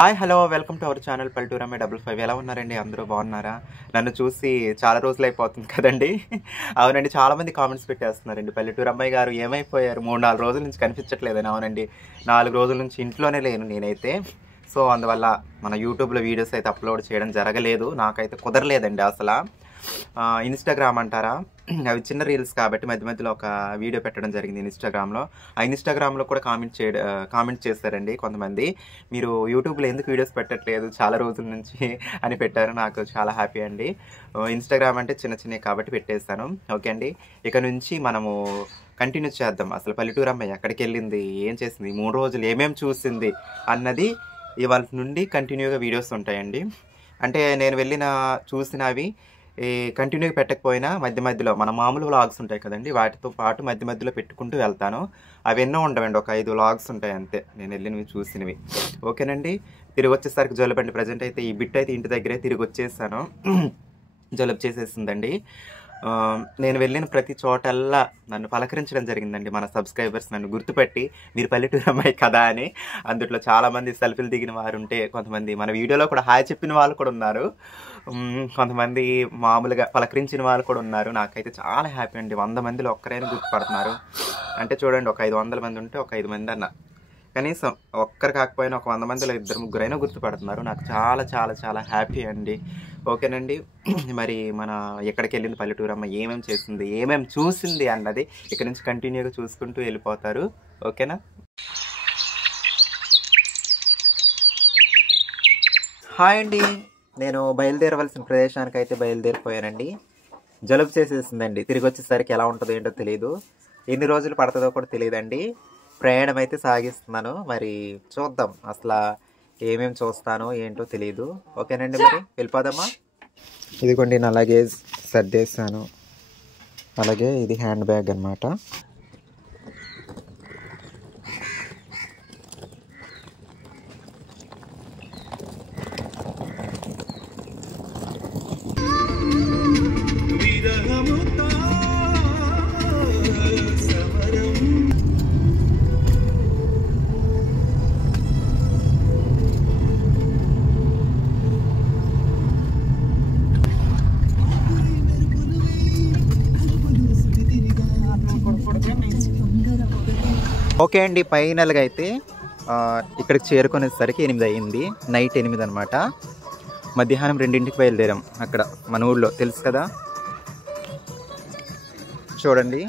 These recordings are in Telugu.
Hi hello welcome to our channel పల్లెటూరమ్మాయి 55 ఎలా ఉన్నారండి? అందరూ బాగున్నారా? నన్ను చూసి చాలా రోజులు అయిపోతుంది కదండి. అవునండి, చాలామంది కామెంట్స్ పెట్టేస్తున్నారండి, పల్లెటూరు అమ్మాయి గారు ఏమైపోయారు, 3-4 రోజుల నుంచి కనిపించట్లేదని. అవునండి, 4 రోజుల నుంచి ఇంట్లోనే లేను నేనైతే. సో అందువల్ల మన యూట్యూబ్లో వీడియోస్ అయితే అప్లోడ్ చేయడం జరగలేదు, నాకైతే కుదరలేదండి అసలు. ఇన్స్టాగ్రామ్ అంటారా, అవి చిన్న రీల్స్ కాబట్టి మధ్య మధ్యలో ఒక వీడియో పెట్టడం జరిగింది ఇన్స్టాగ్రామ్లో. ఆ ఇన్స్టాగ్రామ్లో కూడా కామెంట్ చేశారండి కొంతమంది, మీరు యూట్యూబ్లో ఎందుకు వీడియోస్ పెట్టట్లేదు చాలా రోజుల నుంచి అని పెట్టారు. నాకు చాలా హ్యాపీ అండి. ఇన్స్టాగ్రామ్ అంటే చిన్న చిన్నవి కాబట్టి పెట్టేస్తాను. ఓకే అండి, ఇక నుంచి మనము కంటిన్యూ చేద్దాం. అసలు పల్లెటూరు అమ్మాయి ఎక్కడికి వెళ్ళింది, ఏం చేసింది, 3 రోజులు ఏమేమి చూసింది అన్నది ఇవాళ నుండి కంటిన్యూగా వీడియోస్ ఉంటాయండి. అంటే నేను చూసినవి కంటిన్యూగా పెట్టకపోయినా మధ్య మధ్యలో మన మామూలు వ్లాగ్స్ ఉంటాయి కదండి, వాటితో పాటు మధ్య మధ్యలో పెట్టుకుంటూ వెళ్తాను. అవి ఎన్నో ఉండవండి, ఒక 5 వ్లాగ్స్ ఉంటాయి అంతే నేను వెళ్ళినవి చూసినవి. ఓకేనండి, తిరిగి వచ్చేసరికి జలుబండి. ప్రజెంట్ అయితే ఈ బిట్ అయితే ఇంటి దగ్గరే తిరిగి వచ్చేసాను. జలుబు చేసేసిందండి. నేను వెళ్ళిన ప్రతి చోటల్లా నన్ను పలకరించడం జరిగిందండి. మన సబ్స్క్రైబర్స్ నన్ను గుర్తుపెట్టి, మీరు పల్లెటూరు అమ్మాయి కదా అని. అందులో చాలామంది సెల్ఫీలు దిగిన వారు ఉంటే, కొంతమంది మన వీడియోలో కూడా హాయ్ చెప్పిన వాళ్ళు కూడా ఉన్నారు, కొంతమంది మామూలుగా పలకరించిన వాళ్ళు కూడా ఉన్నారు. నాకైతే చాలా హ్యాపీ అండి. 100 మందిలో ఒక్కరైనా గుర్తుపడుతున్నారు అంటే చూడండి, ఒక 500 మంది ఉంటే ఒక 5 మంది అన్న, కనీసం ఒక్కరు కాకపోయినా ఒక 100 మందిలో 2-3 గుర్తుపడుతున్నారు. నాకు చాలా చాలా చాలా హ్యాపీ అండి. ఓకేనండి, మరి మన ఎక్కడికి వెళ్ళింది పల్లెటూరు అమ్మ, ఏమేమి చేసింది, ఏమేమి చూసింది అన్నది ఇక్కడ నుంచి కంటిన్యూగా చూసుకుంటూ వెళ్ళిపోతారు. ఓకేనా? హాయ్ అండి, నేను బయలుదేరవలసిన ప్రదేశానికి అయితే బయలుదేరిపోయానండి. జలుబు చేసేసిందండి. తిరిగి వచ్చేసరికి ఎలా ఉంటుందో ఏంటో తెలియదు, ఎన్ని రోజులు పడుతుందో కూడా తెలియదండి. ప్రయాణం అయితే సాగిస్తున్నాను. మరి చూద్దాం అసలు ఏమేమి చూస్తానో ఏంటో తెలియదు. ఓకేనండి, మరి వెళ్ళిపోదామా? ఇదిగోండి నా లగేజ్ సర్దేశాను. అలాగే ఇది హ్యాండ్ బ్యాగ్ అన్నమాట. ఓకే అండి, ఫైనల్గా అయితే ఇక్కడికి చేరుకునేసరికి 8 అయ్యింది. నైట్ 8 అనమాట. మధ్యాహ్నం 2ంటికి బయలుదేరాం. అక్కడ మన ఊళ్ళో తెలుసు కదా, చూడండి.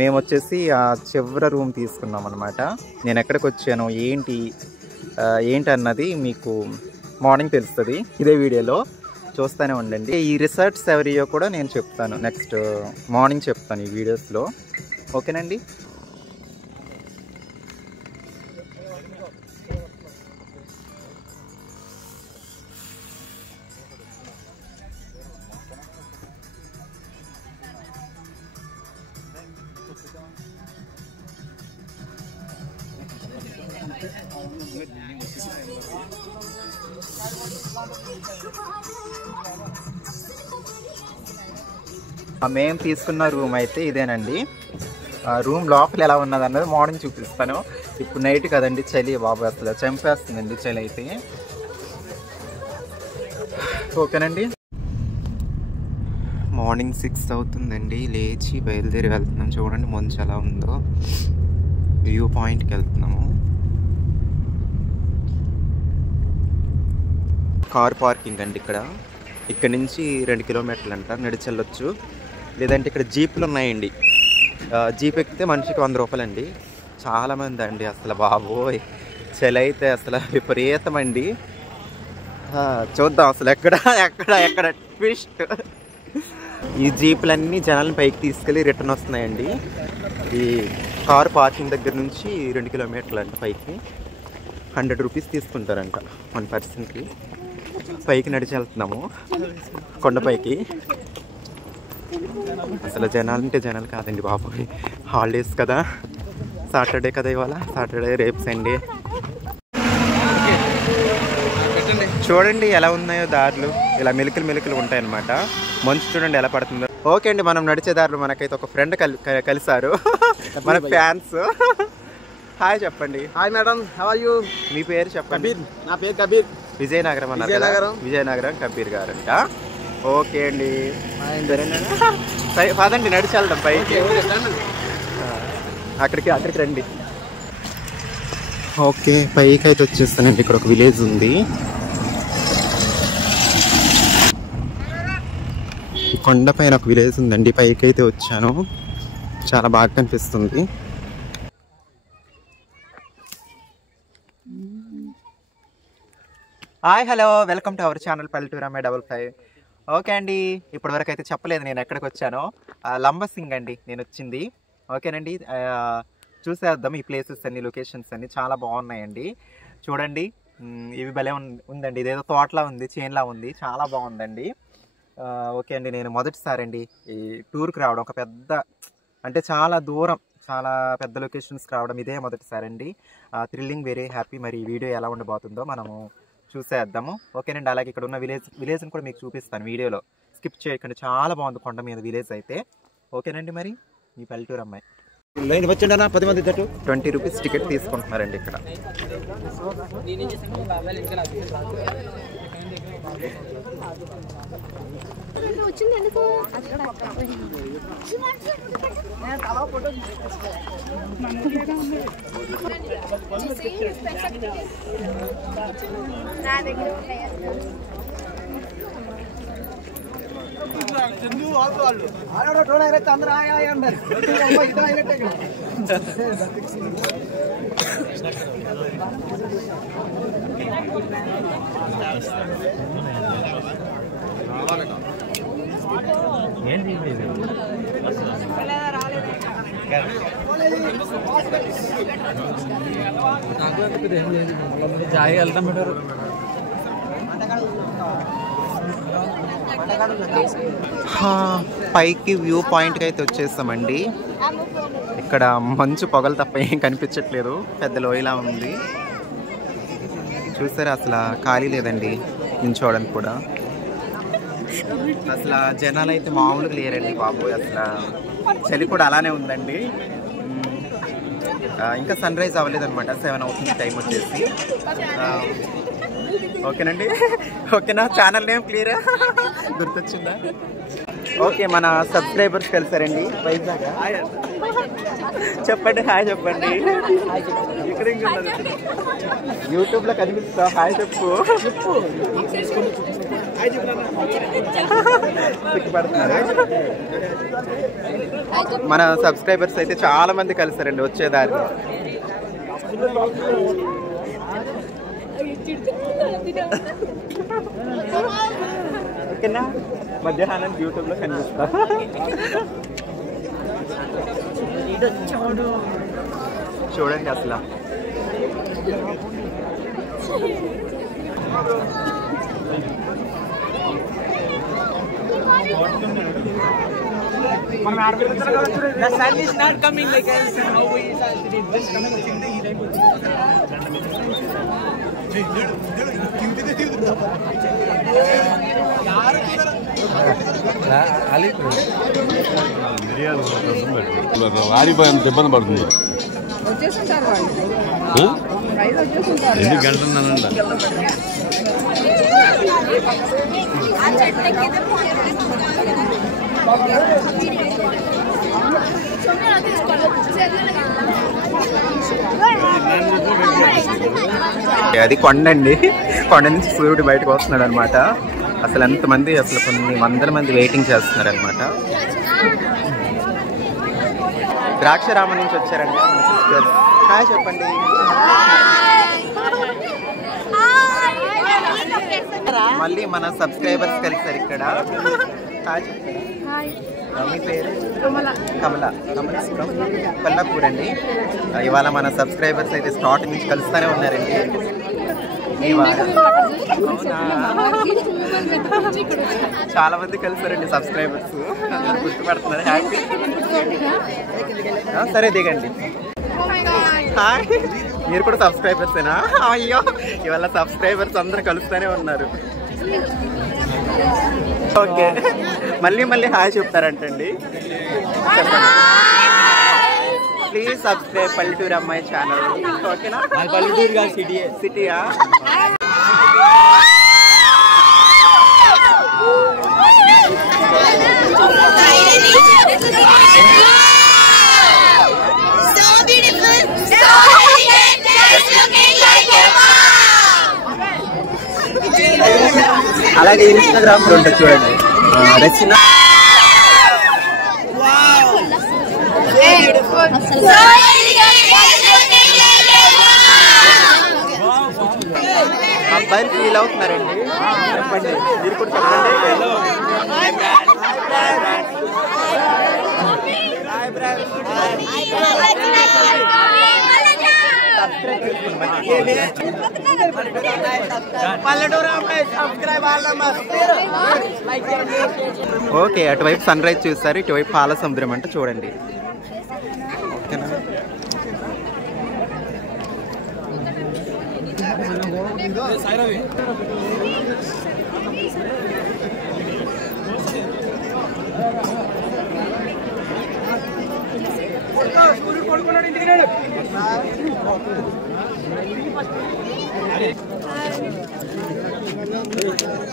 మేము వచ్చేసి ఆ చివరి రూమ్ తీసుకున్నాం అనమాట. నేను ఎక్కడికి వచ్చాను ఏంటి అన్నది మీకు మార్నింగ్ తెలుస్తుంది, ఇదే వీడియోలో చూస్తూనే ఉండండి. ఈ రిసార్ట్స్ ఎవరియో కూడా నేను చెప్తాను, నెక్స్ట్ మార్నింగ్ చెప్తాను ఈ వీడియోస్లో. ఓకేనండి. మేము తీసుకున్న రూమ్ అయితే ఇదేనండి. రూమ్ లోపల ఎలా ఉన్నది అన్నది మార్నింగ్ చూపిస్తాను. ఇప్పుడు నైట్ కదండి, చలి బాబు అసలు చంపేస్తుందండి చలి అయితే. ఓకేనండి, మార్నింగ్ 6 అవుతుందండి. లేచి బయలుదేరి వెళ్తున్నాం. చూడండి మంచు ఎలా ఉందో. వ్యూ పాయింట్కి వెళ్తున్నాము. కార్ పార్కింగ్ అండి ఇక్కడ నుంచి 2 కిలోమీటర్లు అంట నడిచి వెళ్ళొచ్చు. లేదంటే ఇక్కడ జీపులు ఉన్నాయండి, జీప్ ఎక్కితే మనిషికి 100 రూపాయలు అండి. చాలామంది అండి అసలు బాబోయ్, చలి అయితే అసలు విపరీతమండి. చూద్దాం అసలు ఎక్కడ ట్విస్ట్. ఈ జీపులన్నీ జనాలను పైకి తీసుకెళ్ళి రిటర్న్ వస్తున్నాయండి. ఈ కార్ పార్కింగ్ దగ్గర నుంచి 2 కిలోమీటర్లు అంట పైకి. 100 రూపీస్ తీసుకుంటారంట 1 పర్సన్కి. పైకి నడిచి వెళ్తున్నాము కొండపైకి. అసలు జనాలు అంటే జనాలు కాదండి బాబోయ్, హాలిడేస్ కదా, సాటర్డే కదా ఇవాళ, సాటర్డే రేపు సండే. చూడండి ఎలా ఉన్నాయో దారులు, ఇలా మెలికలు ఉంటాయన్నమాట. మంచు చూడండి ఎలా పడుతుందో. ఓకే అండి, మనం నడిచే దారిలో మనకైతే ఒక ఫ్రెండ్ కలిసారు, మన ఫ్యాన్స్. హాయ్ చెప్పండి. Hi madam, how are you? మీ పేరు చెప్పండి. నా పేరు కబీర్. విజయనగరం అన్నారు. విజయనగరం కబీర్ గారు అంట. ఓకే అండి, పదండి నడిచి వెళ్దాం పైకి. అక్కడికి రండి. ఓకే, పైకి అయితే వచ్చేస్తానండి. ఇక్కడ ఒక విలేజ్ ఉంది. కొండపైన ఒక విలేజ్ ఉందండి. పైకి అయితే వచ్చాను, చాలా బాగా కనిపిస్తుంది. Hi hello, welcome to our channel పల్లెటూరు అమ్మాయి 55. ఓకే అండి, ఇప్పటివరకు అయితే చెప్పలేదు నేను ఎక్కడికి వచ్చానో. లంబసింగ్ అండి నేను వచ్చింది. ఓకేనండి, చూసేద్దాం ఈ ప్లేసెస్ అన్ని, లొకేషన్స్ అన్ని చాలా బాగున్నాయండి. చూడండి, ఇవి భలే ఉందండి. ఇదేదో తోటలా ఉంది, చేన్లా ఉంది, చాలా బాగుందండి. ఓకే అండి, నేను మొదటిసారి అండి ఈ టూర్కి రావడం. ఒక పెద్ద అంటే చాలా దూరం, చాలా పెద్ద లొకేషన్స్కి రావడం ఇదే మొదటిసారి అండి. Thrilling, very happy. మరి ఈ వీడియో ఎలా ఉండబోతుందో మనము చూసేద్దాము. ఓకేనండి, అలాగే ఇక్కడ ఉన్న విలేజ్ని కూడా మీకు చూపిస్తాను వీడియోలో, స్కిప్ చేయకండి. చాలా బాగుంది కొండ మీద విలేజ్ అయితే. ఓకేనండి, మరి మీ పల్లెటూరు అమ్మాయి. 20 రూపీస్ టికెట్ తీసుకుంటున్నారండి ఇక్కడ. పైకి వ్యూ పాయింట్కి అయితే వచ్చేస్తామండి. ఇక్కడ మంచు పొగలు తప్ప ఏం కనిపించట్లేదు, పెద్ద లోయలా ఉంది. చూసారా, అసలు ఖాళీ లేదండి నించోవడానికి కూడా. అసలు జనాలు అయితే మామూలుగా లేరండి బాబోయ్. అసలు చలి కూడా అలానే ఉందండి. ఇంకా సన్ రైజ్ అవ్వలేదన్నమాట, 7 అవుతుంది టైం వచ్చేసి. ఓకేనండి, ఓకేనా? ఛానల్ నేమ్ క్లియరా గుర్తొచ్చిందా? ఓకే, మన సబ్స్క్రైబర్స్ కలిసారండి వైజాగ్. చెప్పండి, హాయ్ చెప్పండి. యూట్యూబ్లో కనిపిస్తా, హాయ్ చెప్పు. మన సబ్స్క్రైబర్స్ అయితే చాలా మంది కలిసారండి వచ్చేదారి. ఓకేనా, మధ్యాహ్నం యూట్యూబ్లో కనిపిస్తా. చూడండి అసలు The sun is not coming like else and how we is actually this coming in the heat. ఆడిపోయేంత ఇబ్బంది పడుతుంది. ఎన్ని గంటలన్నానంట. అది కొండ అండి, కొండ నుంచి సూర్యుడు బయటకు వస్తున్నాడు అనమాట. అసలు ఎంతమంది, అసలు కొన్ని వందల మంది వెయిటింగ్ చేస్తున్నారు అనమాట. ద్రాక్షారామం నుంచి వచ్చారండి మన సిస్టర్. హాయ్ చెప్పండి. మళ్ళీ మన సబ్స్క్రైబర్స్ కలిసారు ఇక్కడ. హాయ్ చెప్పండి. మీ పేరు? కమల. పల్లపూర్ అండి. ఇవాళ మన సబ్స్క్రైబర్స్ అయితే స్టార్టింగ్ నుంచి కలుస్తూనే ఉన్నారండి. చాలా మంది కలిసారండి సబ్స్క్రైబర్స్, గుర్తుపడుతున్నారు. హ్యాపీ. సరే దిగండి. హాయ్, మీరు కూడా సబ్స్క్రైబర్సేనా? అయ్యో, ఇవాళ సబ్స్క్రైబర్స్ అందరూ కలుస్తూనే ఉన్నారు. ఓకే, మళ్ళీ హాయ్ చెప్తారంటండి. చెప్పండి. ప్లీజ్ సబ్స్క్రైబ్ పల్లెటూరు అమ్మాయి ఛానల్. ఓకేనా? పల్లెటూరు కాదు, సిటీయా? అలాగే ఇన్స్టాగ్రామ్ లో ఉంటుంది చూడండి, రచన. అబ్బాయిలు ఫీల్ అవుతున్నారండి, చెప్పండి, మీరు కూడా చెప్పండి. ఓకే, అటువైపు సన్ రైజ్ చూస్తారు, ఇటువైపు పాల సముద్రం అంటే చూడండి. ఓకేనా?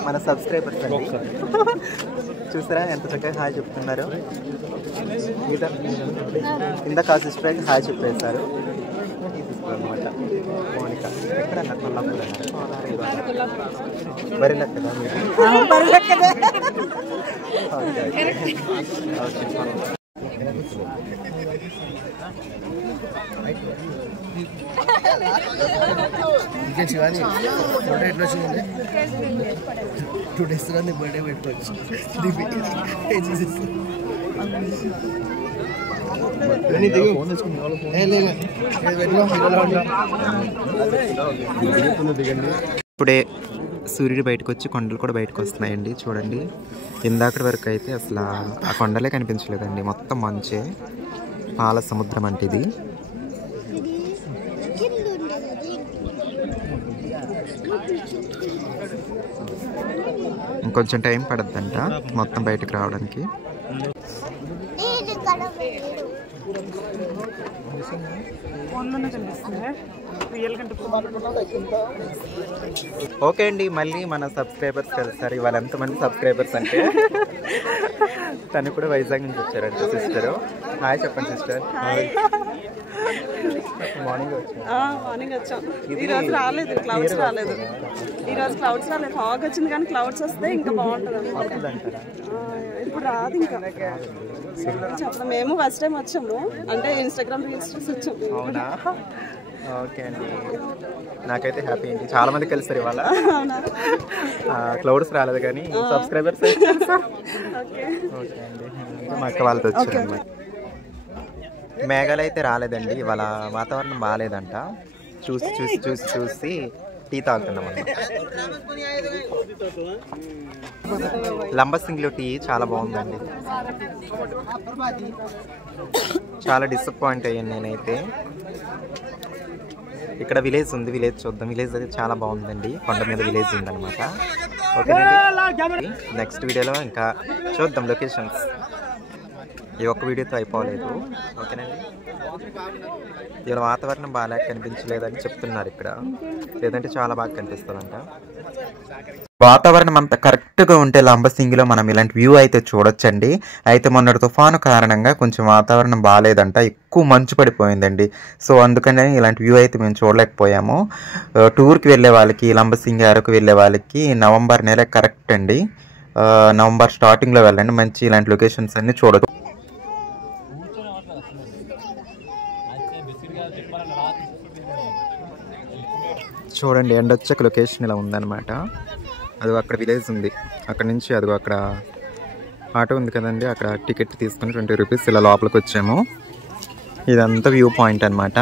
మన సబ్స్క్రైబర్స్ అండి, చూసారా ఎంత చక్కగా హాయ్ చెప్తున్నారు. ఇందాక సిస్టర్ హాయ్ చెప్పేశారు అనమాట. మోనిక ఎక్కడ బరిలెక్క కదా శివాని ఫోటో ఎట్లా వచ్చిందంటే 2 days తర్వాత బర్త్డే పెట్టుకోవచ్చు. ఇప్పుడే సూర్యుడు బయటకు వచ్చి కొండలు కూడా బయటకు వస్తున్నాయండి. చూడండి, ఇందాకటి వరకు అయితే అసలు ఆ కొండలే కనిపించలేదండి, మొత్తం మంచే. పాల సముద్రం అంటే ఇది. ఇంకొంచెం టైం పడద్దంట మొత్తం బయటకు రావడానికి. ఓకే అండి, మళ్ళీ మన సబ్స్క్రైబర్స్ కలుస్తారు. ఇవాళ ఎంతమంది సబ్స్క్రైబర్స్ అంటే తను కూడా వైజాగ్ నుంచి వచ్చారంట సిస్టర్. హాయ్ చెప్పండి సిస్టర్. మార్నింగ్ వచ్చాం. ఈరోజు రాలేదు, క్లౌడ్స్ రాలేదు. ఈరోజు క్లౌడ్స్ రాలేదు, ఫాగ్ వచ్చింది, కానీ క్లౌడ్స్ వస్తే ఇంకా బాగుంటుంది. ఇప్పుడు రాదు ఇంకా చెప్పడం. మేము ఫస్ట్ టైం వచ్చాము, అంటే ఇన్స్టాగ్రామ్ రీల్స్ చూసి వచ్చాము. అవునా? ఓకే అండి, నాకైతే హ్యాపీ అండి. చాలా మంది కలిసారు ఇవాళ. క్లౌడ్స్ రాలేదు కానీ సబ్స్క్రైబర్స్. ఓకే అండి, మా అక్క వాళ్ళతో వచ్చారు అన్నమాట. మేఘాలు అయితే రాలేదండి ఇవాళ, వాతావరణం బాగాలేదంట. చూసి చూసి చూసి చూసి టీ తాగుతున్నాం అన్నమాట. లంబసింగిలో టీ చాలా బాగుందండి. చాలా డిసప్పాయింట్ అయ్యాను నేనైతే. ఇక్కడ విలేజ్ ఉంది, విలేజ్ చూద్దాం. విలేజ్ అయితే చాలా బాగుందండి, కొండ మీద విలేజ్ ఉందన్నమాట. ఓకేనండి, నెక్స్ట్ వీడియోలో ఇంకా చూద్దాం లొకేషన్స్. ఈ ఒక్క వీడియోతో అయిపోలేదు. ఓకేనండి, ఇవాళ వాతావరణం బాగా కనిపించలేదని చెప్తున్నారు ఇక్కడ, లేదంటే చాలా బాగా కనిపిస్తుందంట. వాతావరణం అంతా కరెక్ట్గా ఉంటే లంబసింగిలో మనం ఇలాంటి వ్యూ అయితే చూడొచ్చండి. అయితే మొన్నటి తుఫాను కారణంగా కొంచెం వాతావరణం బాగాలేదంట, ఎక్కువ మంచు పడిపోయిందండి. సో అందుకని ఇలాంటి వ్యూ అయితే మేము చూడలేకపోయాము. టూర్కి వెళ్ళే వాళ్ళకి, లంబసింగి అరకు వెళ్ళే వాళ్ళకి నవంబర్ నెల కరెక్ట్ అండి. నవంబర్ స్టార్టింగ్లో వెళ్ళండి, మంచి ఇలాంటి లొకేషన్స్ అన్ని చూడొచ్చు. చూడండి, ఎండొచ్చక లొకేషన్ ఇలా ఉందన్నమాట. అది అక్కడ విలేజ్ ఉంది, అక్కడ నుంచి అదిగో అక్కడ ఆటో ఉంది కదండి, అక్కడ టికెట్ తీసుకుని 20 రూపీస్ ఇలా లోపలికి వచ్చాము. ఇదంతా వ్యూ పాయింట్ అనమాట.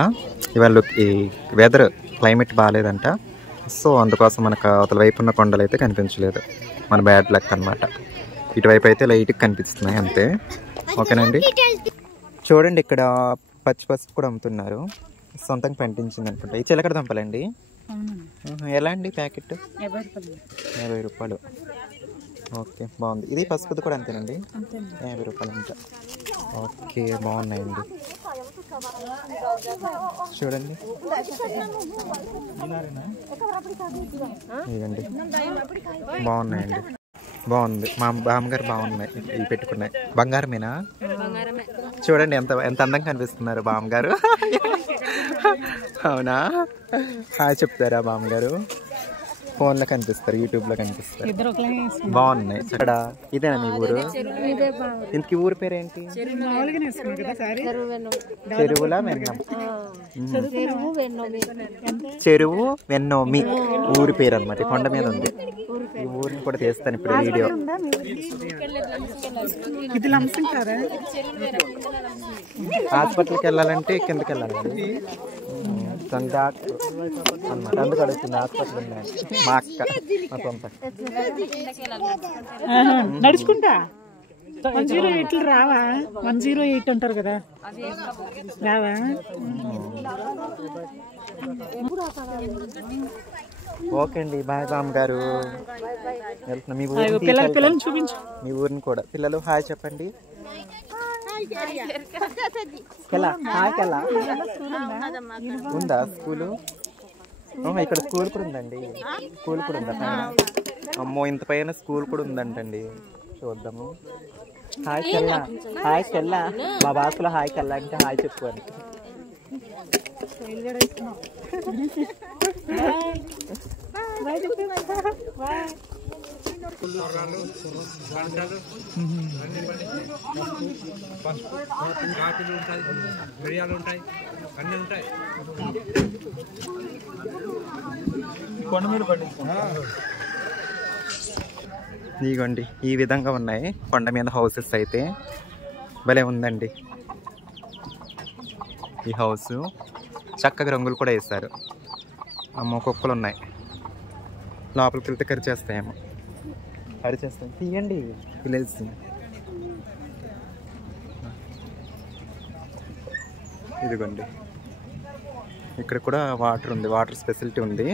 ఇవాళ ఈ వెదర్ క్లైమేట్ బాగాలేదంట, సో అందుకోసం మనకు అవతల వైపు ఉన్న కొండలు అయితే కనిపించలేదు. మన బ్యాడ్ లక్ అనమాట. ఇటువైపు అయితే లైట్గా కనిపిస్తున్నాయి అంతే. ఓకేనండి, చూడండి ఇక్కడ పచ్చి పసుపు కూడా అమ్ముతున్నారు, సొంతంగా పండించింది అనుకుంటా. ఈ చిలకడ దుంపలండి. ఎలా అండి ప్యాకెట్? 50 రూపాయలు. ఓకే, బాగుంది. ఇది పసుపుది కూడా అంతేనండి, 50 రూపాయలు అంట. ఓకే, బాగున్నాయండి. చూడండి ఇదండి, బాగున్నాయండి. బాగుంది. మా బామ్మగారు బాగున్నాయి ఇవి పెట్టుకున్నాయి. బంగారమేనా? చూడండి ఎంత ఎంత అందంగా కనిపిస్తున్నారు బామ్మగారు. అవునా? హాయ్ చెప్తారా బామ్మగారు? ఫోన్లో కనిపిస్తారు, యూట్యూబ్లో కనిపిస్తారు. బాగున్నాయి. అక్కడ ఇదేనా మీ ఊరు? ఇంతకీ ఊరు పేరేంటి? చెరువుల వెన్నం. చెరువు వెన్నోమి ఊరి పేరు అనమాట. కొండ మీద ఉంది. ఈ ఊరిని కూడా తీస్తాను ఇప్పుడు వీడియో. హాస్పిటల్కి వెళ్ళాలంటే కిందకి వెళ్ళాలండి. అన్నమాట అందుకు అడుగుతుంది. హాస్పిటల్ ఉన్నాయి. మా అక్క మా సొంత నడుచుకుంటా 108 రావా? 108 అంటారు కదా, రావా? ఓకే అండి, బాయ్ బామ్ గారు. వెళ్తున్నా. మీ పిల్లల్ని చూపించు. మీ ఊరిని కూడా. పిల్లలు హాయ్ చెప్పండి. ఉందా స్కూలు? ఇక్కడ స్కూల్ కూడా ఉందండి. స్కూల్ కూడా ఉందా? అమ్మో, ఇంత పైన స్కూల్ కూడా ఉందంటండి. చూద్దాము. హాయ్ కెల్లా, హాయ్ కెల్లా. మా భాషలో హాయ్ కెల్లా అంటే హాయ్ చెప్పుకోండి. ఇదిగోండి, ఈ విధంగా ఉన్నాయి కొండ మీద హౌసెస్. అయితే భలే ఉందండి ఈ హౌస్. చక్కగా రంగులు కూడా వేస్తారు. అమ్మో, కుక్కలు ఉన్నాయి. లోపలికి వెళ్తే కరిచేస్తాయేమో. కరిచేస్తాయి. తీయండి విలేజ్. ఇదిగోండి, ఇక్కడ కూడా వాటర్ ఉంది. వాటర్ ఫెసిలిటీ ఉంది.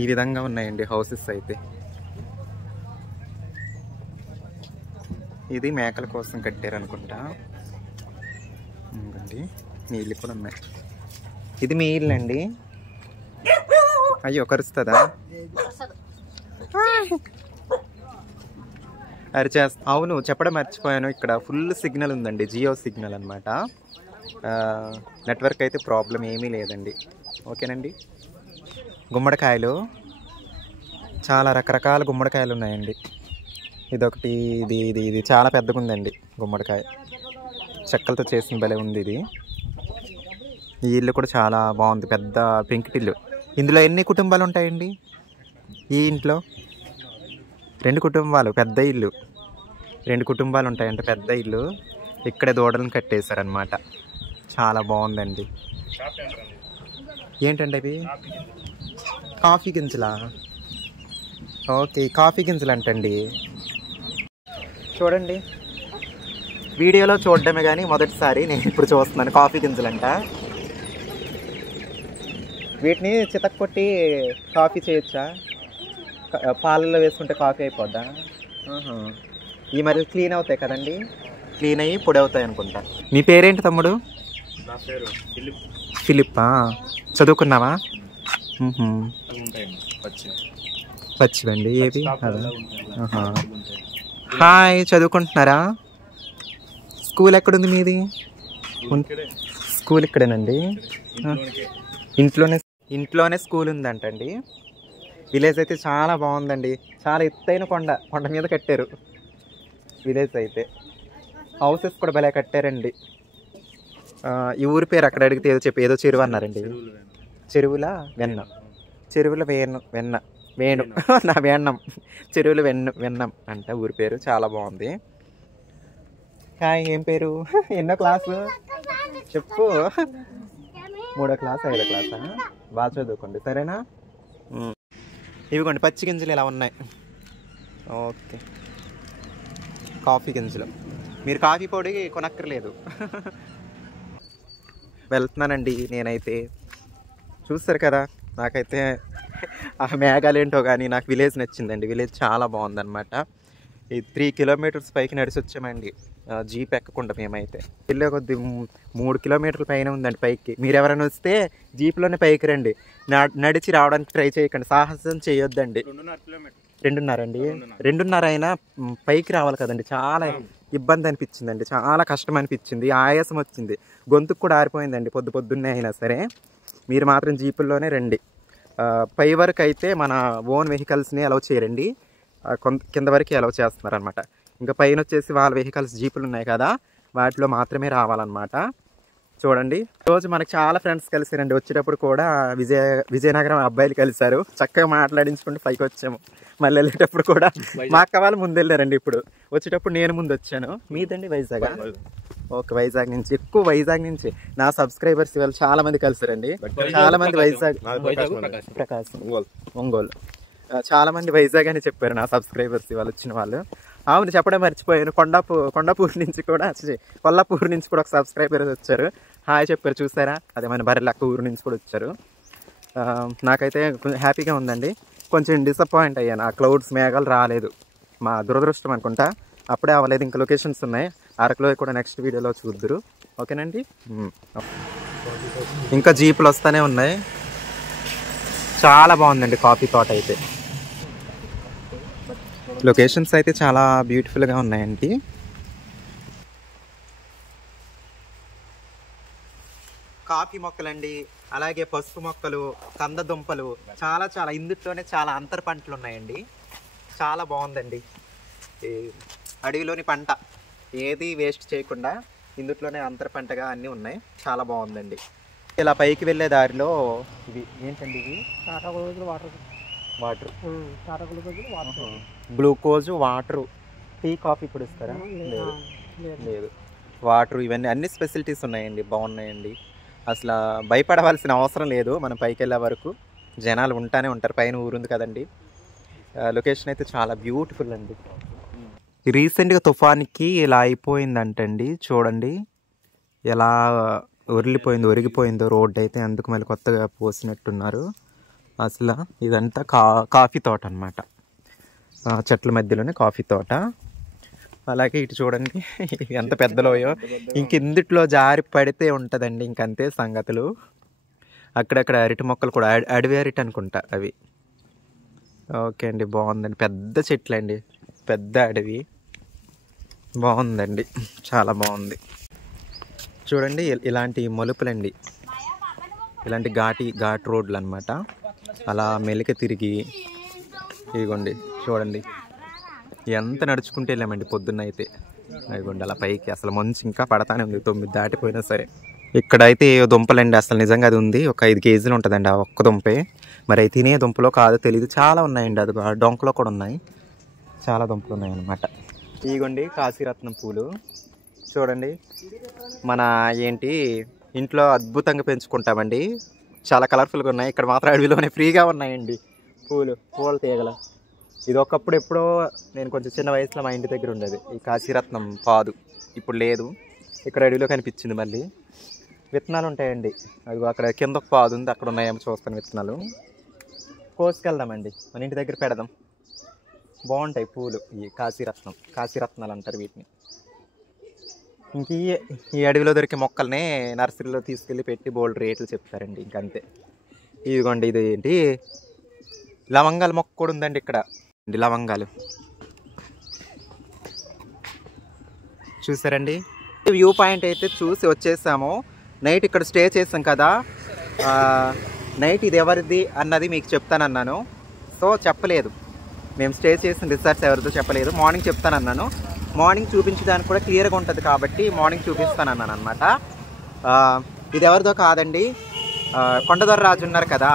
ఈ విధంగా ఉన్నాయండి హౌసెస్ అయితే. ఇది మేకల కోసం కట్టారు అనుకుంటా. ఇంకండి నీళ్ళు కూడా ఉన్నాయి. ఇది మీ ఇల్లు అండి? అయ్యో, కరుస్తుందా? అవును, చెప్పడం మర్చిపోయాను. ఇక్కడ ఫుల్ సిగ్నల్ ఉందండి. జియో సిగ్నల్ అనమాట. నెట్వర్క్ అయితే ప్రాబ్లం ఏమీ లేదండి. ఓకేనండి. గుమ్మడికాయలు, చాలా రకరకాల గుమ్మడికాయలు ఉన్నాయండి. ఇదొకటి, ఇది ఇది ఇది చాలా పెద్దగా ఉందండి గుమ్మడికాయ. చెక్కలతో చేసిన భలే ఉంది ఇది. ఈ ఇల్లు కూడా చాలా బాగుంది. పెద్ద పెంకిటిల్లు. ఇందులో ఎన్ని కుటుంబాలు ఉంటాయండి ఈ ఇంట్లో? 2 కుటుంబాలు. పెద్ద ఇల్లు. 2 కుటుంబాలు ఉంటాయంటే పెద్ద ఇల్లు. ఇక్కడే దూడలను కట్టేశారనమాట. చాలా బాగుందండి. ఏంటండి అవి? కాఫీ గింజలా? ఓకే, కాఫీ గింజలు అంటండి. చూడండి, వీడియోలో చూడడమే కానీ మొదటిసారి నేను ఇప్పుడు చూస్తున్నాను. కాఫీ గింజలంట. వీటిని చితక్కొట్టి కాఫీ చేయొచ్చా? పాలల్లో వేసుకుంటే కాఫీ అయిపోద్దా? ఈ మరి క్లీన్ అవుతాయి కదండి. క్లీన్ అయ్యి పొడి అవుతాయి అనుకుంటా. నీ పేరేంటి తమ్ముడు? ఫిలిప్పా? చదువుకున్నావా? పచ్చివండి. ఏవి? హాయ్, చదువుకుంటున్నారా? స్కూల్ ఎక్కడుంది మీది? స్కూల్ ఇక్కడేనండి. ఇంట్లోనే స్కూల్ ఉందంటండి. విలేజ్ అయితే చాలా బాగుందండి. చాలా ఎత్తైన కొండ మీద కట్టారు విలేజ్ అయితే. హౌసెస్ కూడా భలే కట్టారండి. ఈ ఊరి పేరు అక్కడ అడిగితే ఏదో చెరువు అన్నారండి. చెరువుల వెన్న. చెరువుల వెన్న వేణు నా వేణం. చెరువుల వెన్నం అంట ఊరి పేరు. చాలా బాగుంది. హాయ్, ఏం పేరు? ఎన్నో క్లాసు చెప్పు? 3వ క్లాసా 5వ క్లాసా? బాగా చదువుకోండి, సరేనా? ఇవిగోండి పచ్చి గింజలు ఇలా ఉన్నాయి. ఓకే, కాఫీ గింజలు. మీరు కాఫీ పొడి కొనక్కర్లేదు. వెళ్తున్నానండి నేనైతే. చూస్తారు కదా, నాకైతే ఆ మేఘాలు ఏంటో కానీ నాకు విలేజ్ నచ్చిందండి. విలేజ్ చాలా బాగుందన్నమాట. ఈ 3 కిలోమీటర్స్ పైకి నడిచి వచ్చామండి జీప్ ఎక్కకుండా. మేమైతే వెళ్ళే కొద్ది 3 కిలోమీటర్ల పైన ఉందండి పైకి. మీరు ఎవరైనా వస్తే జీప్లోనే పైకి రండి, నడిచి రావడానికి ట్రై చేయకండి, సాహసం చేయొద్దండి. 2.5 అండి, 2.5 అయినా పైకి రావాలి కదండి. చాలా ఇబ్బంది అనిపించిందండి, చాలా కష్టం అనిపించింది, ఆయాసం వచ్చింది, గొంతుకు కూడా ఆరిపోయిందండి పొద్దున్నే అయినా సరే. మీరు మాత్రం జీపుల్లోనే రండి. పై వరకు అయితే మన ఓన్ వెహికల్స్ని అలౌ చేయరండి, కింద వరకు అలౌ చేస్తున్నారనమాట. ఇంకా పైన వచ్చేసి వాళ్ళ వెహికల్స్ జీపులు ఉన్నాయి కదా, వాటిలో మాత్రమే రావాలన్నమాట. చూడండి, రోజు మనకు చాలా ఫ్రెండ్స్ కలిసారండి. వచ్చేటప్పుడు కూడా విజయనగరం అబ్బాయిలు కలిశారు, చక్కగా మాట్లాడించుకుంటూ పైకి వచ్చాము. మళ్ళీ వెళ్ళేటప్పుడు కూడా మా అక్క వాళ్ళు ముందు వెళ్ళారండి. ఇప్పుడు వచ్చేటప్పుడు నేను ముందు వచ్చాను. మీదండి వైజాగ్? ఓకే, వైజాగ్ నుంచి. ఎక్కువ వైజాగ్ నుంచి నా సబ్స్క్రైబర్స్ ఇవాళ చాలా మంది కలిసారండి. చాలా మంది వైజాగ్, ప్రకాశం, ఒంగోలు, చాలా మంది వైజాగ్ అని చెప్పారు నా సబ్స్క్రైబర్స్ ఇవాళ వచ్చిన వాళ్ళు. అవును, చెప్పడం మర్చిపోయాను, కొల్లాపూర్ నుంచి కూడా ఒక సబ్స్క్రైబర్స్ వచ్చారు, హాయ్ చెప్పారు. చూసారా, అదే మన బర్రెలక్క ఊరు నుంచి కూడా వచ్చారు. నాకైతే కొంచెం హ్యాపీగా ఉందండి. కొంచెం డిసప్పాయింట్ అయ్యాను, ఆ క్లౌడ్స్ మేఘాలు రాలేదు. మా దురదృష్టం అనుకుంటా, అప్పుడే అవ్వలేదు. ఇంకా లొకేషన్స్ ఉన్నాయి, అరకులో కూడా నెక్స్ట్ వీడియోలో చూద్దురు. ఓకేనండి. ఇంకా జీపులు వస్తూనే ఉన్నాయి. చాలా బాగుందండి కాఫీ తోట అయితే. లొకేషన్స్ అయితే చాలా బ్యూటిఫుల్గా ఉన్నాయండి. కాఫీ మొక్కలండి, అలాగే పసుపు మొక్కలు, కంద దుంపలు, చాలా ఇందులోనే చాలా అంతర పంటలు ఉన్నాయండి. చాలా బాగుందండి. అడవిలోని పంట ఏది వేస్ట్ చేయకుండా ఇందులోనే అంతర పంటగా అన్నీ ఉన్నాయి. చాలా బాగుందండి. ఇలా పైకి వెళ్ళే దారిలో ఇవి ఏంటండి? ఇవి water, glucose, water, tea, coffee కూడా ఇస్తారా? లేదు, వాటర్, ఇవన్నీ అన్ని ఫెసిలిటీస్ ఉన్నాయండి, బాగున్నాయండి. అసలు భయపడవలసిన అవసరం లేదు. మనం పైకి వెళ్ళే వరకు జనాలు ఉంటానే ఉంటారు, పైన ఊరుంది కదండి. లొకేషన్ అయితే చాలా బ్యూటిఫుల్ అండి. రీసెంట్గా తుఫాన్కి ఇలా అయిపోయిందంటండి. చూడండి ఎలా ఒరిగిపోయిందో రోడ్డు అయితే. అందుకు మళ్ళీ కొత్తగా పోసినట్టున్నారు. అసలు ఇదంతా కాఫీ తోట అన్నమాట, చెట్ల మధ్యలోనే కాఫీ తోట. అలాగే ఇటు చూడండి ఎంత పెద్ద లోయో. ఇందుట్లో జారి పడితే ఉంటుందండి, ఇంకంతే సంగతులు. అక్కడక్కడ అరటి మొక్కలు కూడా, అడవి అరటి అనుకుంటా అవి. ఓకే అండి, బాగుందండి. పెద్ద చెట్లు అండి, పెద్ద అడవి, బాగుందండి, చాలా బాగుంది. చూడండి ఇలాంటి మలుపులండి, ఇలాంటి ఘాట్ రోడ్లు అనమాట. అలా మెలిక తిరిగి ఇదిగోండి చూడండి ఎంత నడుచుకుంటూ వెళ్ళామండి పొద్దున్న అయితే. ఇదిగోండి అలా పైకి అసలు మంచు ఇంకా పడతానే ఉంది, 9 దాటిపోయినా సరే. ఇక్కడైతే దుంపలండి, అసలు నిజంగా అది ఉంది, ఒక 5 కేజీలు ఉంటుందండి ఆ ఒక్క దుంపే. మరి అవి తినే దుంపలో కాదో తెలియదు, చాలా ఉన్నాయండి. అది డొంకలో కూడా ఉన్నాయి, చాలా దుంపలు ఉన్నాయి అన్నమాట. ఇదిగోండి కాశీరత్నం పూలు చూడండి. మన ఇంట్లో అద్భుతంగా పెంచుకుంటామండి, చాలా కలర్ఫుల్గా ఉన్నాయి. ఇక్కడ మాత్రం అడవిలోనే ఫ్రీగా ఉన్నాయండి పూల తీగలు. ఇది ఒకప్పుడు ఎప్పుడో నేను కొంచెం చిన్న వయసులో మా ఇంటి దగ్గర ఉండేది ఈ కాశీరత్నం పాదు, ఇప్పుడు లేదు. ఇక్కడ అడవిలో కనిపించింది. మళ్ళీ విత్తనాలు ఉంటాయండి, అది అక్కడ కింద ఒక పాదు ఉంది, అక్కడ ఉన్నాయేమో చూస్తాను విత్తనాలు. కోసుకెళ్దామండి, మన ఇంటి దగ్గర పెడదాం. బాగుంటాయి పూలు, ఈ కాశీరత్నాలు అంటారు వీటిని. ఇంక ఈ అడవిలో దొరికే మొక్కల్ని నర్సరీలో తీసుకెళ్ళి పెట్టి బోల్డ్ రేట్లు చెప్తారండి, ఇంకంతే. ఇదిగోండి ఇది ఏంటి, లవంగాల మొక్క కూడా ఉందండి ఇక్కడ. లవంగాలు చూసారండి. వ్యూ పాయింట్ అయితే చూసి వచ్చేసాము. నైట్ ఇక్కడ స్టే చేసాం కదా, నైట్ ఇది ఎవరిది అన్నది మీకు చెప్తానన్నాను, సో చెప్పలేదు. మేము స్టే చేసిన రిసార్ట్స్ ఎవరిదో చెప్పలేదు. మార్నింగ్ చెప్తానన్నాను, మార్నింగ్ చూపించడానికి కూడా క్లియర్గా ఉంటుంది కాబట్టి మార్నింగ్ చూపిస్తానన్నాను అనమాట. ఇది ఎవరిదో కాదండి, కొండదొర రాజు ఉన్నారు కదా,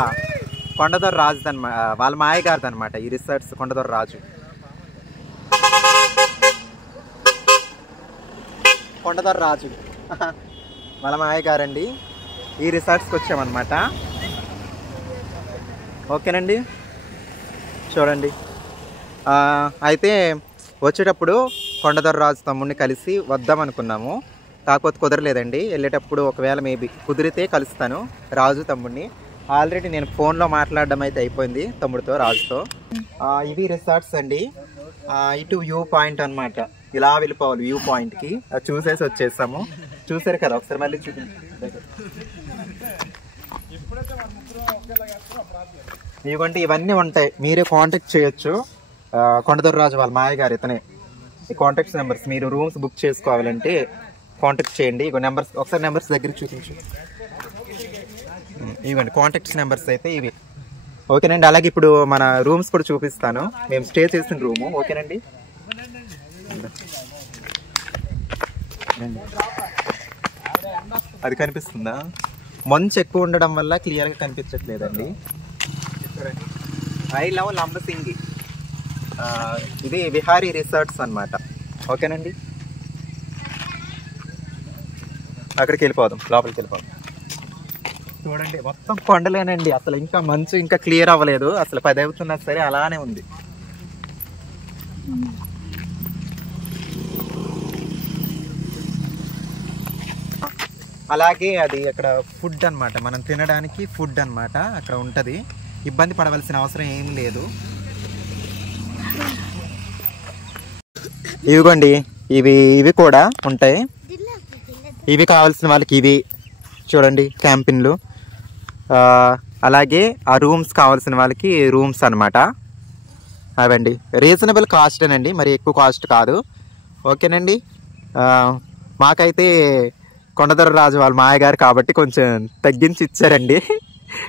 కొండదొర రాజు అనమాట, వాళ్ళ మాయగారిది అనమాట ఈ రిసార్ట్స్. కొండదొర రాజు, వాళ్ళ మాయగారండి. ఈ రిసార్ట్స్కి వచ్చామన్నమాట. ఓకేనండి, చూడండి. అయితే వచ్చేటప్పుడు కొండదొర రాజు తమ్ముడిని కలిసి వద్దాం అనుకున్నాము, కాకపోతే కుదరలేదండి. వెళ్ళేటప్పుడు ఒకవేళ మేబీ కుదిరితే కలుస్తాను రాజు తమ్ముడిని. ఆల్రెడీ నేను ఫోన్లో మాట్లాడడం అయితే అయిపోయింది తమ్ముడితో, రాజుతో. ఇవి రిసార్ట్స్ అండి. ఇటు వ్యూ పాయింట్ అనమాట. ఇలా వెళ్ళిపోవాలి వ్యూ పాయింట్కి. అది చూసేసి వచ్చేసాము. చూసారు కదా, ఒకసారి మళ్ళీ ఇవ్వండి, ఇవన్నీ ఉంటాయి. మీరే కాంటాక్ట్ చేయొచ్చు. కొండదొర్రాజు వాళ్ళ మాయ గారు ఇతనే. ఈ కాంటాక్ట్స్ నెంబర్స్, మీరు రూమ్స్ బుక్ చేసుకోవాలంటే కాంటాక్ట్ చేయండి. ఇగో నెంబర్స్, ఒకసారి నెంబర్స్ దగ్గర చూపించు. ఇవ్వండి కాంటాక్ట్స్ నెంబర్స్ అయితే ఇవి. ఓకేనండి. అలాగే ఇప్పుడు మన రూమ్స్ కూడా చూపిస్తాను, మేము స్టే చేసిన రూము. ఓకేనండి. అది కనిపిస్తుందా? మంచు ఎక్కువ ఉండడం వల్ల క్లియర్గా కనిపించట్లేదండి. I love Lambasingi. ఇది విహారీ రిసార్ట్స్ అన్నమాట. ఓకేనండి. అక్కడికి వెళ్ళిపోదాం, లోపలికి వెళ్ళిపోదాం. చూడండి మొత్తం కొండలేనండి. అసలు ఇంకా మంచు ఇంకా క్లియర్ అవ్వలేదు. అసలు 10 అవుతున్నా సరే అలానే ఉంది. అలాగే అది అక్కడ ఫుడ్ అన్నమాట, మనం తినడానికి ఫుడ్ అన్నమాట అక్కడ ఉంటుంది. ఇబ్బంది పడవలసిన అవసరం ఏం లేదు. ఇవిగోండి, ఇవి కూడా ఉంటాయి. ఇవి కావాల్సిన వాళ్ళకి ఇవి చూడండి, క్యాంపిన్లు. అలాగే ఆ రూమ్స్ కావాల్సిన వాళ్ళకి రూమ్స్ అన్నమాట. అవండి రీజనబుల్ కాస్టేనండి, మరి ఎక్కువ కాస్ట్ కాదు. ఓకేనండి. మాకైతే కొండదొర్రాజు వాళ్ళ మాయగారు కాబట్టి కొంచెం తగ్గించి ఇచ్చారండి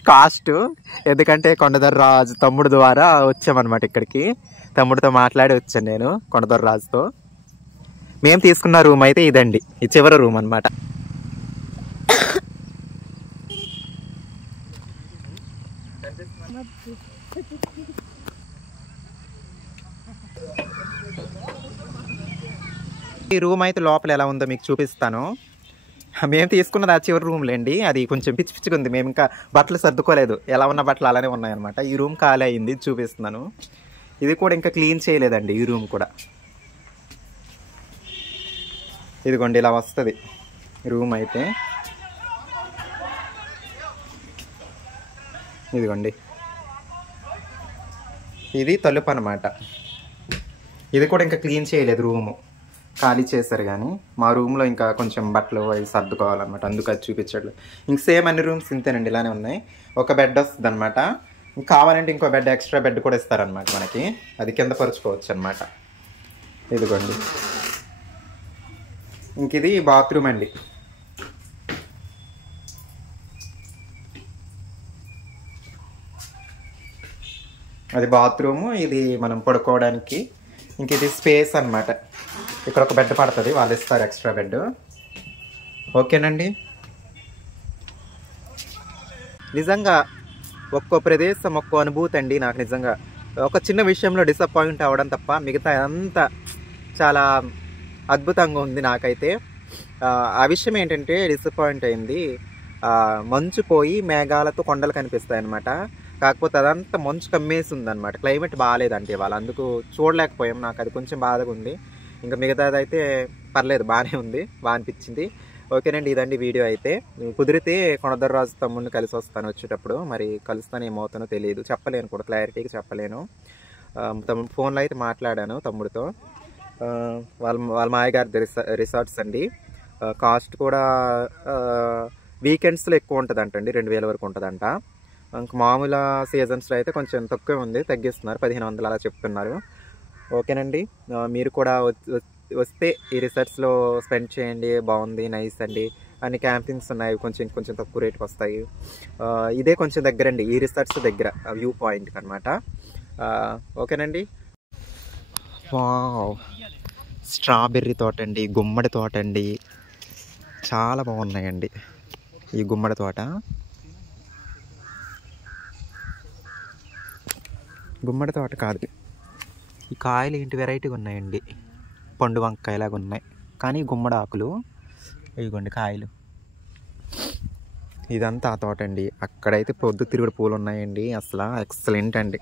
కాస్ట్. ఎందుకంటే కొండదొర్రాజు తమ్ముడు ద్వారా వచ్చామన్నమాట ఇక్కడికి. తమ్ముడితో మాట్లాడి వచ్చాను నేను కొండదొర్రాజుతో. మేము తీసుకున్న రూమ్ అయితే ఇదండి, ఈ చివరి రూమ్ అన్నమాట. ఈ రూమ్ అయితే లోపల ఎలా ఉందో మీకు చూపిస్తాను. మేము తీసుకున్నది ఆ చివరి రూమ్లేండి. అది కొంచెం పిచ్చి పిచ్చిగా ఉంది. మేము ఇంకా బట్టలు సర్దుకోలేదు, ఎలా ఉన్న బట్టలు అలానే ఉన్నాయన్నమాట. ఈ రూమ్ ఖాళీ అయింది, చూపిస్తున్నాను. ఇది కూడా ఇంకా క్లీన్ చేయలేదండి ఈ రూమ్ కూడా. ఇదిగోండి ఇలా వస్తుంది రూమ్ అయితే. ఇదిగోండి ఇది తలుపు అన్నమాట. ఇది కూడా ఇంకా క్లీన్ చేయలేదు, రూము ఖాళీ చేశారు. కానీ మా రూమ్లో ఇంకా కొంచెం బట్టలు అవి సర్దుకోవాలన్నమాట, అందుకు అది చూపించట్లేదు. ఇంక సేమ్ అన్ని రూమ్స్ ఇంతేనండి, ఇలానే ఉన్నాయి. ఒక బెడ్ వస్తుంది అనమాట. కావాలంటే ఇంకో బెడ్, ఎక్స్ట్రా బెడ్ కూడా ఇస్తారనమాట మనకి. అది కింద పరుచుకోవచ్చు అనమాట. ఇదిగోండి, ఇంక ఇది బాత్రూమ్ అండి. అది బాత్రూము, ఇది మనం పడుకోవడానికి. ఇంక ఇది స్పేస్ అన్నమాట. ఇక్కడ ఒక బెడ్ పడుతుంది, వాళ్ళు ఇస్తారు ఎక్స్ట్రా బెడ్. ఓకేనండి. నిజంగా ఒక్కో ప్రదేశం ఒక్కో అనుభూతి అండి. నాకు నిజంగా ఒక చిన్న విషయంలో డిసప్పాయింట్ అవ్వడం తప్ప మిగతా అంతా చాలా అద్భుతంగా ఉంది నాకైతే. ఆ విషయం ఏంటంటే డిసప్పాయింట్ అయింది, మంచు పోయి మేఘాలతో కొండలు కనిపిస్తాయి అన్నమాట. కాకపోతే అదంతా మంచు కమ్మేసి ఉందన్నమాట. క్లైమేట్ బాగాలేదంటే వాళ్ళు, అందుకు చూడలేకపోయాం. నాకు అది కొంచెం బాధగా ఉంది. ఇంకా మిగతాది అయితే పర్లేదు, బాగానే ఉంది, బాగా అనిపించింది. ఓకేనండి, ఇదండి వీడియో అయితే. కుదిరితే కొండదొర్రాజు తమ్ముడిని కలిసి వస్తాను వచ్చేటప్పుడు. మరి కలుస్తాను, ఏమవుతానో తెలియదు, చెప్పలేను కూడా, క్లారిటీగా చెప్పలేను. ఫోన్లో అయితే మాట్లాడాను తమ్ముడితో. వాళ్ళ మాయగారి రిసార్ట్స్ అండి. కాస్ట్ కూడా వీకెండ్స్లో ఎక్కువ ఉంటుందంటండి, 2000 వరకు ఉంటుందంట. ఇంక మామూలు సీజన్స్లో అయితే కొంచెం తక్కువ ఉంది, తగ్గిస్తున్నారు, 1500 అలా చెప్తున్నారు. ఓకేనండి, మీరు కూడా వస్తే ఈ రిసార్ట్స్లో స్పెండ్ చేయండి, బాగుంది, నైస్ అండి. అన్ని క్యాంపింగ్స్ ఉన్నాయి, కొంచెం తక్కువ రేటుకి వస్తాయి. ఇదే కొంచెం దగ్గర అండి, ఈ రిసార్ట్స్ దగ్గర వ్యూ పాయింట్కి అనమాట. ఓకేనండి. వావ్, స్ట్రాబెర్రీ తోట అండి, గుమ్మడి తోట అండి, చాలా బాగున్నాయండి ఈ గుమ్మడి తోట. గుమ్మడి తోట కాదు, ఈ కాయలు ఏంటి వెరైటీగా ఉన్నాయండి, పండు వంకాయలాగా ఉన్నాయి, కానీ గుమ్మడి ఆకులు. ఇదిగోండి కాయలు. ఇదంతా ఆ తోట అండి. అక్కడైతే పొద్దు తిరుగుడు పూలు ఉన్నాయండి, అసలు ఎక్సలెంట్ అండి.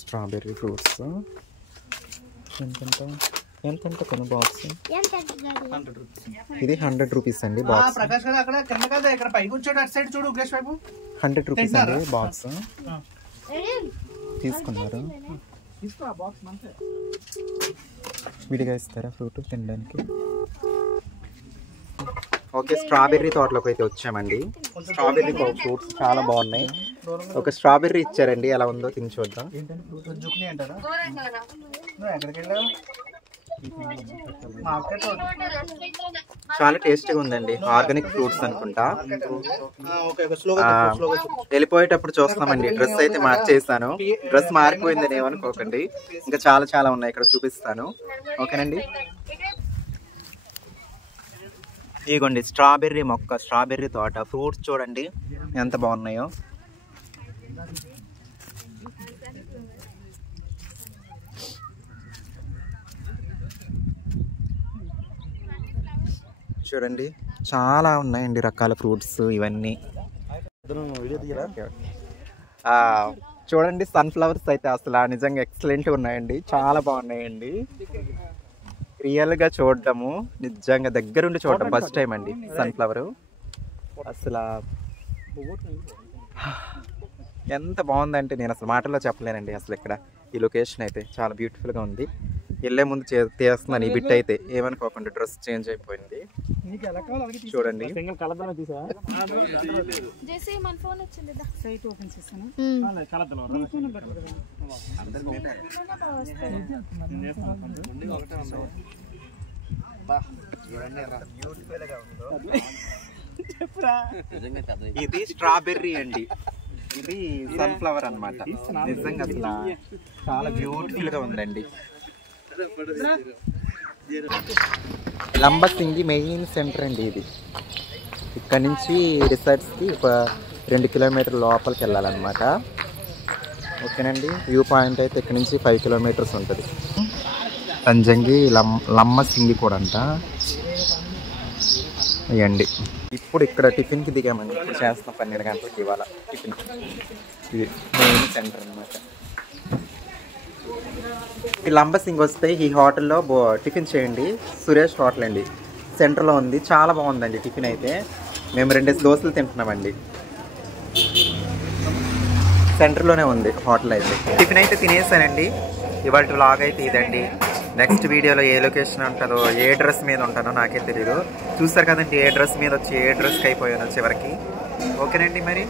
స్ట్రాబెర్రీ ఫ్రూట్స్ ఎంత కొన్ని బాక్స్ ఇది 100 రూపీస్ అండి బాక్స్. ప్రకాష్ గారు అక్కడ కింద కదా ఇక్కడ పైకి వచ్చాడు అటు సైడ్ చూడు ఉగ్రేష్ వైపు 100 రూపీస్ అండి బాక్స్ తీసుకున్నారు. విడిగా ఇస్తారా ఫ్రూట్ తినడానికి? ఓకే, స్ట్రాబెర్రీ తోటలోకి అయితే వచ్చామండి. స్ట్రాబెర్రీ ఫ్రూట్స్ చాలా బాగున్నాయి. ఒక స్ట్రాబెర్రీ ఇచ్చారండి, ఎలా ఉందో తిని చూద్దాం. చాలా టేస్టీగా ఉందండి. ఆర్గానిక్ ఫ్రూట్స్ అనుకుంటా. వెళ్ళిపోయేటప్పుడు చూస్తామండి. డ్రెస్ అయితే మార్చేసాను. డ్రెస్ మారిపోయిందని ఏమనుకోకండి. ఇంకా చాలా చాలా ఉన్నాయి, ఇక్కడ చూపిస్తాను. ఓకేనండి. ఇదిగోండి స్ట్రాబెర్రీ మొక్క, స్ట్రాబెర్రీ తోట. ఫ్రూట్స్ చూడండి ఎంత బాగున్నాయో. చూడండి చాలా ఉన్నాయండి రకాల ఫ్రూట్స్ ఇవన్నీ. చూడండి సన్ఫ్లవర్స్ అయితే అసలు నిజంగా ఎక్సలెంట్ ఉన్నాయండి. చాలా బాగున్నాయండి. రియల్గా చూడటము, నిజంగా దగ్గరుండి చూడటం ఫస్ట్ టైం అండి సన్ఫ్లవరు. అసలు ఎంత బాగుందంటే నేను అసలు మాటల్లో చెప్పలేనండి. అసలు ఇక్కడ ఈ లొకేషన్ అయితే చాలా బ్యూటిఫుల్గా ఉంది. వెళ్ళే ముందు తీస్తున్నాను ఈ బిట్ అయితే, ఏమనుకోకుండా డ్రెస్ చేంజ్ అయిపోయింది. చూడండి ఇది స్ట్రాబెర్రీ అండి, ఇది సన్ఫ్లవర్ అన్నమాట. నిజంగా అసలు చాలా బ్యూటిఫుల్ గా ఉందండి. లంబసింగి మెయిన్ సెంటర్ అండి ఇది. ఇక్కడ నుంచి రిసార్ట్స్కి ఒక 2 కిలోమీటర్ల లోపలికి వెళ్ళాలన్నమాట. ఓకేనండి. వ్యూ పాయింట్ అయితే ఇక్కడ నుంచి 5 కిలోమీటర్స్ ఉంటుంది. తంజంగి లంబసింగి కూడా అంట. ఇవ్వండి ఇప్పుడు ఇక్కడ టిఫిన్కి దిగామండి. ఇప్పుడు చేస్తున్నాం 12 గంటలకి ఇవాళ టిఫిన్. ఇది మెయిన్ సెంటర్ అన్నమాట. ఈ లంబసింగ్ వస్తే ఈ హోటల్లో టిఫిన్ చేయండి. సురేష్ హోటల్ అండి, సెంటర్లో ఉంది. చాలా బాగుందండి టిఫిన్ అయితే. మేము 2 దోశలు తింటున్నామండి. సెంటర్లోనే ఉంది హోటల్ అయితే. టిఫిన్ అయితే తినేసానండి. ఇవాళ వ్లాగ్ అయితే ఇదండి. నెక్స్ట్ వీడియోలో ఏ లొకేషన్ ఉంటుందో, ఏ డ్రెస్ మీద ఉంటానో నాకే తెలియదు. చూస్తారు కదండి ఏ డ్రెస్ మీద వచ్చి ఏ డ్రెస్కి అయిపోయానో చివరికి. ఓకేనండి మరి.